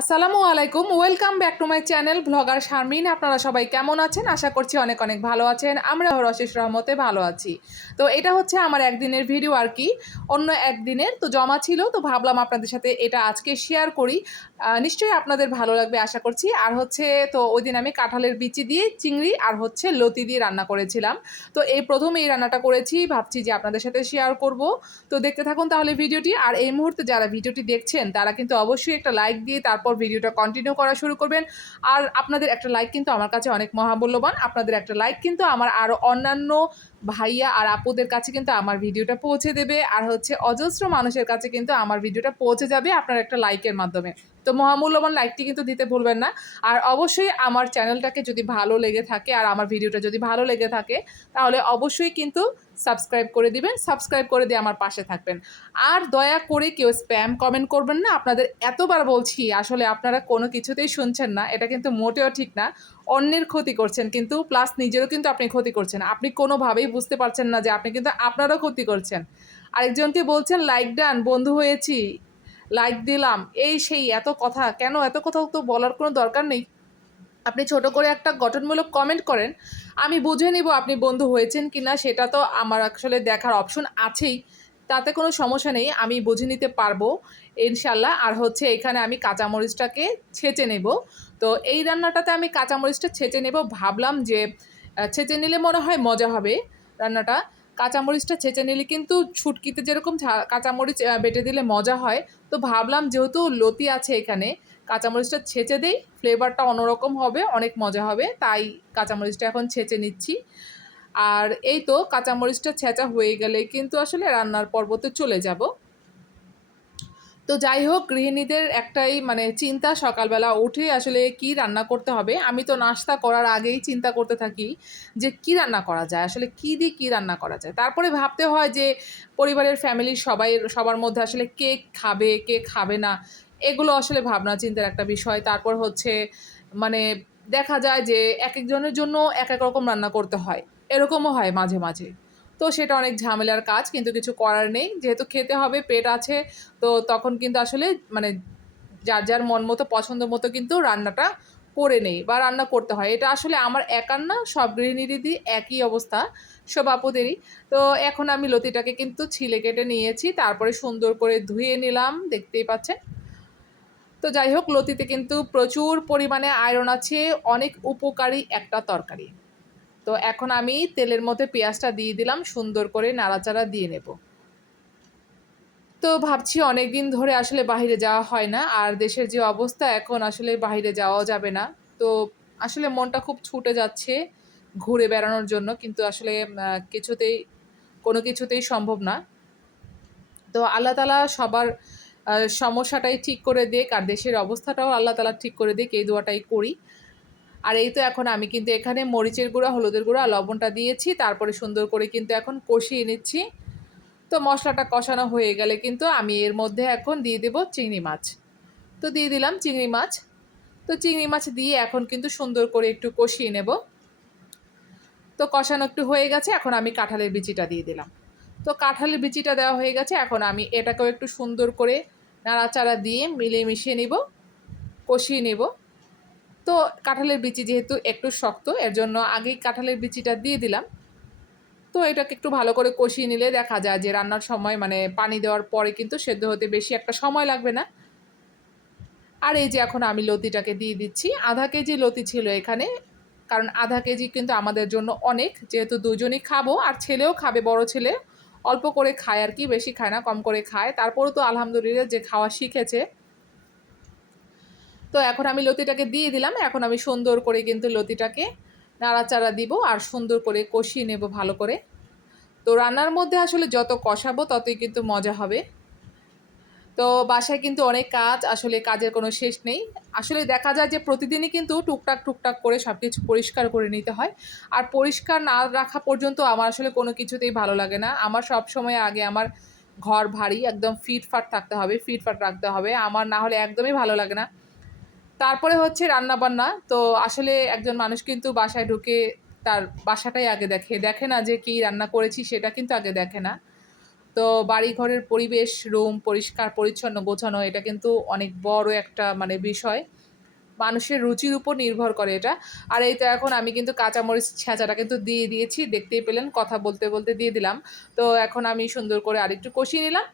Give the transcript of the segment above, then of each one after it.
আসসালামু আলাইকুম, welcome back to my channel blogger Sharmin. আপনারা সবাই কেমন আছেন? আশা করছি অনেক অনেক ভালো আছেন। আমরা অশেষ রহমতে ভালো আছি। তো এটা হচ্ছে আমার একদিনের ভিডিও আর কি, অন্য একদিনের তো জমা ছিল, তো ভাবলাম আপনাদের সাথে এটা আজকে শেয়ার করি। নিশ্চয়ই আপনাদের ভালো লাগবে আশা করছি। আর হচ্ছে তো ওই দিন আমি কাঁঠালের বিচি দিয়ে চিংড়ি আর হচ্ছে লতি দিয়ে রান্না করেছিলাম। তো এই প্রথম এই রান্নাটা করেছি, ভাবছি যে আপনাদের সাথে শেয়ার করব। তো দেখতে থাকুন তাহলে ভিডিওটি। আর এই মুহূর্তে যারা ভিডিওটি দেখছেন তারা কিন্তু অবশ্যই একটা লাইক দিয়ে তারপর ভিডিওটা কন্টিনিউ করা শুরু করবেন। আর আপনাদের একটা লাইক কিন্তু আমার কাছে অনেক মহামূল্যবান। আপনাদের একটা লাইক কিন্তু আমার আরও অন্যান্য ভাইয়া আর আপুদের কাছে কিন্তু আমার ভিডিওটা পৌঁছে দেবে, আর হচ্ছে অজস্র মানুষের কাছে কিন্তু আমার ভিডিওটা পৌঁছে যাবে আপনার একটা লাইকের মাধ্যমে। তো মহামূল্যবান লাইকটি কিন্তু দিতে ভুলবেন না। আর অবশ্যই আমার চ্যানেলটাকে যদি ভালো লেগে থাকে আর আমার ভিডিওটা যদি ভালো লেগে থাকে তাহলে অবশ্যই কিন্তু সাবস্ক্রাইব করে দিবেন, সাবস্ক্রাইব করে দিয়ে আমার পাশে থাকবেন। আর দয়া করে কেউ স্প্যাম কমেন্ট করবেন না। আপনাদের এতবার বলছি, আসলে আপনারা কোনো কিছুতেই শুনছেন না, এটা কিন্তু মোটেও ঠিক না। অন্যের ক্ষতি করছেন কিন্তু, প্লাস নিজেরও কিন্তু আপনি ক্ষতি করছেন। আপনি কোনোভাবেই বুঝতে পারছেন না যে আপনি কিন্তু আপনারও ক্ষতি করছেন। আরেকজনকে বলছেন লাইক ডান, বন্ধু হয়েছি, লাইক দিলাম, এই সেই এত কথা কেন? এত কথা তো বলার কোনো দরকার নেই। আপনি ছোট করে একটা গঠনমূলক কমেন্ট করেন, আমি বুঝে নিব আপনি বন্ধু হয়েছেন কি না। সেটা তো আমার আসলে দেখার অপশন আছেই, তাতে কোনো সমস্যা নেই, আমি বুঝে নিতে পারবো ইনশাল্লাহ। আর হচ্ছে এখানে আমি কাঁচামরিচটাকে ছেঁচে নেব। তো এই রান্নাটাতে আমি কাঁচামরিচটা ছেঁচে নেব, ভাবলাম যে ছেঁচে নিলে মনে হয় মজা হবে রান্নাটা। কাঁচামরিচটা ছেঁচে নিলে কিন্তু ছুটকিতে যেরকম কাঁচামরিচ বেটে দিলে মজা হয়, তো ভাবলাম যেহেতু লতি আছে এখানে, কাঁচামরিচটা ছেঁচে দেই, ফ্লেভারটা অন্যরকম হবে, অনেক মজা হবে, তাই কাঁচামরিচটা এখন ছেঁচে নিচ্ছি। আর এই তো কাঁচামরিচটা ছেঁচা হয়ে গেলে কিন্তু আসলে রান্নার পর্বতে চলে যাব। তো যাই হোক, গৃহিণীদের একটাই মানে চিন্তা, সকালবেলা উঠে আসলে কি রান্না করতে হবে। আমি তো নাস্তা করার আগেই চিন্তা করতে থাকি যে কি রান্না করা যায়, আসলে কি দিয়ে কী রান্না করা যায়। তারপরে ভাবতে হয় যে পরিবারের ফ্যামিলির সবার মধ্যে আসলে কে খাবে কে খাবে না, এগুলো আসলে ভাবনা চিন্তার একটা বিষয়। তারপর হচ্ছে মানে দেখা যায় যে এক একজনের জন্য এক এক রকম রান্না করতে হয়, এরকমও হয় মাঝে মাঝে। তো সেটা অনেক ঝামেলার কাজ, কিন্তু কিছু করার নেই, যেহেতু খেতে হবে, পেট আছে। তো তখন কিন্তু আসলে মানে যার যার মন মতো পছন্দ মতো কিন্তু রান্নাটা করে নেই বা রান্না করতে হয়। এটা আসলে আমার একার না, সব গৃহিণীরই একই অবস্থা, সব আপুদেরই। তো এখন আমি লতিটাকে কিন্তু ছিলে কেটে নিয়েছি, তারপরে সুন্দর করে ধুয়ে নিলাম, দেখতেই পাচ্ছেন। তো যাই হোক, লতিতে কিন্তু প্রচুর পরিমাণে আয়রন আছে, অনেক উপকারী একটা তরকারি। তো এখন আমি তেলের মধ্যে পেঁয়াজটা দিয়ে দিলাম, সুন্দর করে নাড়াচাড়া দিয়ে নেব। তো ভাবছি অনেক দিন ধরে আসলে বাইরে যাওয়া হয় না, আর দেশের যে অবস্থা এখন আসলে বাইরে যাওয়াও যাবে না। তো আসলে মনটা খুব ছুটে যাচ্ছে ঘুরে বেড়ানোর জন্য, কিন্তু আসলে কিছুতেই কোনো কিছুতেই সম্ভব না। তো আল্লাহ তাআলা সবার সমস্যাটাই ঠিক করে দিক, আর দেশের অবস্থাটাও আল্লাহ তাআলা ঠিক করে দিক, এই দোয়াটাই করি। আর এই তো এখন আমি কিন্তু এখানে মরিচের গুঁড়া, হলুদের গুঁড়া, লবণটা দিয়েছি, তারপরে সুন্দর করে কিন্তু এখন কষিয়ে নিচ্ছি। তো মশলাটা কষানো হয়ে গেলে কিন্তু আমি এর মধ্যে এখন দিয়ে দেব চিংড়ি মাছ। তো দিয়ে দিলাম চিংড়ি মাছ। তো চিংড়ি মাছ দিয়ে এখন কিন্তু সুন্দর করে একটু কষিয়ে নেব। তো কষানো একটু হয়ে গেছে, এখন আমি কাঁঠালের বিচিটা দিয়ে দিলাম। তো কাঁঠালের বিচিটা দেওয়া হয়ে গেছে, এখন আমি এটাকেও একটু সুন্দর করে নাড়াচাড়া দিয়ে মিলিয়ে মিশিয়ে নিব, কষিয়ে নেব। তো কাঁঠালের বিচি যেহেতু একটু শক্ত, এর জন্য আগেই কাঁঠালের বিচিটা দিয়ে দিলাম। তো এটাকে একটু ভালো করে কষিয়ে নিলে দেখা যায় যে রান্নার সময় মানে পানি দেওয়ার পরে কিন্তু সেদ্ধ হতে বেশি একটা সময় লাগবে না। আর এই যে এখন আমি লতিটাকে দিয়ে দিচ্ছি, আধা কেজি লতি ছিল এখানে, কারণ আধা কেজি কিন্তু আমাদের জন্য অনেক, যেহেতু দুজনই খাবো আর ছেলেও খাবে, বড় ছেলে অল্প করে খায় আর কি, বেশি খায় না, কম করে খায়, তারপরেও তো আলহামদুলিল্লাহ যে খাওয়া শিখেছে। তো এখন আমি লতিটাকে দিয়ে দিলাম, এখন আমি সুন্দর করে কিন্তু লতিটাকে নাড়াচাড়া দিব আর সুন্দর করে কষিয়ে নেব ভালো করে। তো রান্নার মধ্যে আসলে যত কষাবো ততই কিন্তু মজা হবে। তো বাসায় কিন্তু অনেক কাজ, আসলে কাজের কোনো শেষ নেই। আসলে দেখা যায় যে প্রতিদিনই কিন্তু টুকটাক টুকটাক করে সব কিছু পরিষ্কার করে নিতে হয়। আর পরিষ্কার না রাখা পর্যন্ত আমার আসলে কোনো কিছুতেই ভালো লাগে না। আমার সবসময় আগে আমার ঘর ভারী একদম ফিটফাট থাকতে হবে, ফিটফাট রাখতে হবে, আমার না হলে একদমই ভালো লাগে না। তারপরে হচ্ছে রান্নাবান্না। তো আসলে একজন মানুষ কিন্তু বাসায় ঢুকে তার বাসাটাই আগে দেখে, দেখে না যে কী রান্না করেছি সেটা কিন্তু আগে দেখে না। তো বাড়িঘরের পরিবেশ, রুম পরিষ্কার পরিচ্ছন্ন গোছানো এটা কিন্তু অনেক বড় একটা মানে বিষয়। মানুষের রুচির উপর নির্ভর করে এটা। আর এই তো এখন আমি কিন্তু কাঁচামরিচ ছেঁচাটা কিন্তু দিয়ে দিয়েছি, দেখতেই পেলেন, কথা বলতে বলতে দিয়ে দিলাম। তো এখন আমি সুন্দর করে আরেকটু কষিয়ে নিলাম।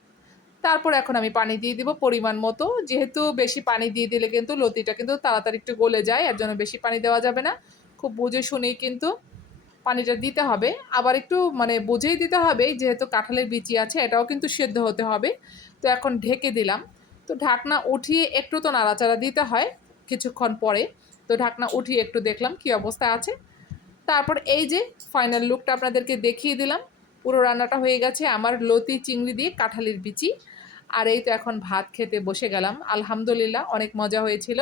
তারপর এখন আমি পানি দিয়ে দিব পরিমাণ মতো। যেহেতু বেশি পানি দিয়ে দিলে কিন্তু লতিটা কিন্তু তাড়াতাড়ি একটু গলে যায়, এর জন্য বেশি পানি দেওয়া যাবে না। খুব বুঝে শুনেই কিন্তু পানিটা দিতে হবে। আবার একটু মানে বুঝেই দিতে হবে, যেহেতু কাঁঠালের বিচি আছে এটাও কিন্তু সেদ্ধ হতে হবে। তো এখন ঢেকে দিলাম। তো ঢাকনা উঠিয়ে একটু তো নাড়াচাড়া দিতে হয় কিছুক্ষণ পরে। তো ঢাকনা উঠিয়ে একটু দেখলাম কী অবস্থা আছে। তারপর এই যে ফাইনাল লুকটা আপনাদেরকে দেখিয়ে দিলাম। পুরো রান্নাটা হয়ে গেছে আমার লতি চিংড়ি দিয়ে কাঁঠালের বিচি। আর এই তো এখন ভাত খেতে বসে গেলাম। আলহামদুলিল্লাহ অনেক মজা হয়েছিল।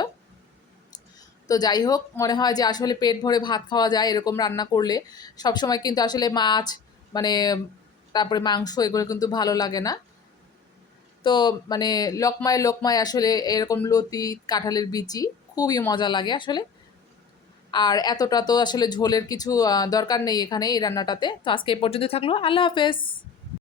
তো যাই হোক, মনে হয় যে আসলে পেট ভরে ভাত খাওয়া যায় এরকম রান্না করলে। সবসময় কিন্তু আসলে মাছ মানে তারপরে মাংস এগুলো কিন্তু ভালো লাগে না। তো মানে লোকমায় লোকমায় আসলে এরকম লতি কাঁঠালের বিচি খুবই মজা লাগে আসলে। আর এতটা তো আসলে ঝোলের কিছু দরকার নেই এখানে এই রান্নাটাতে। তো আজকে এই পর্যন্তই থাকলো। আল্লাহ হাফেজ।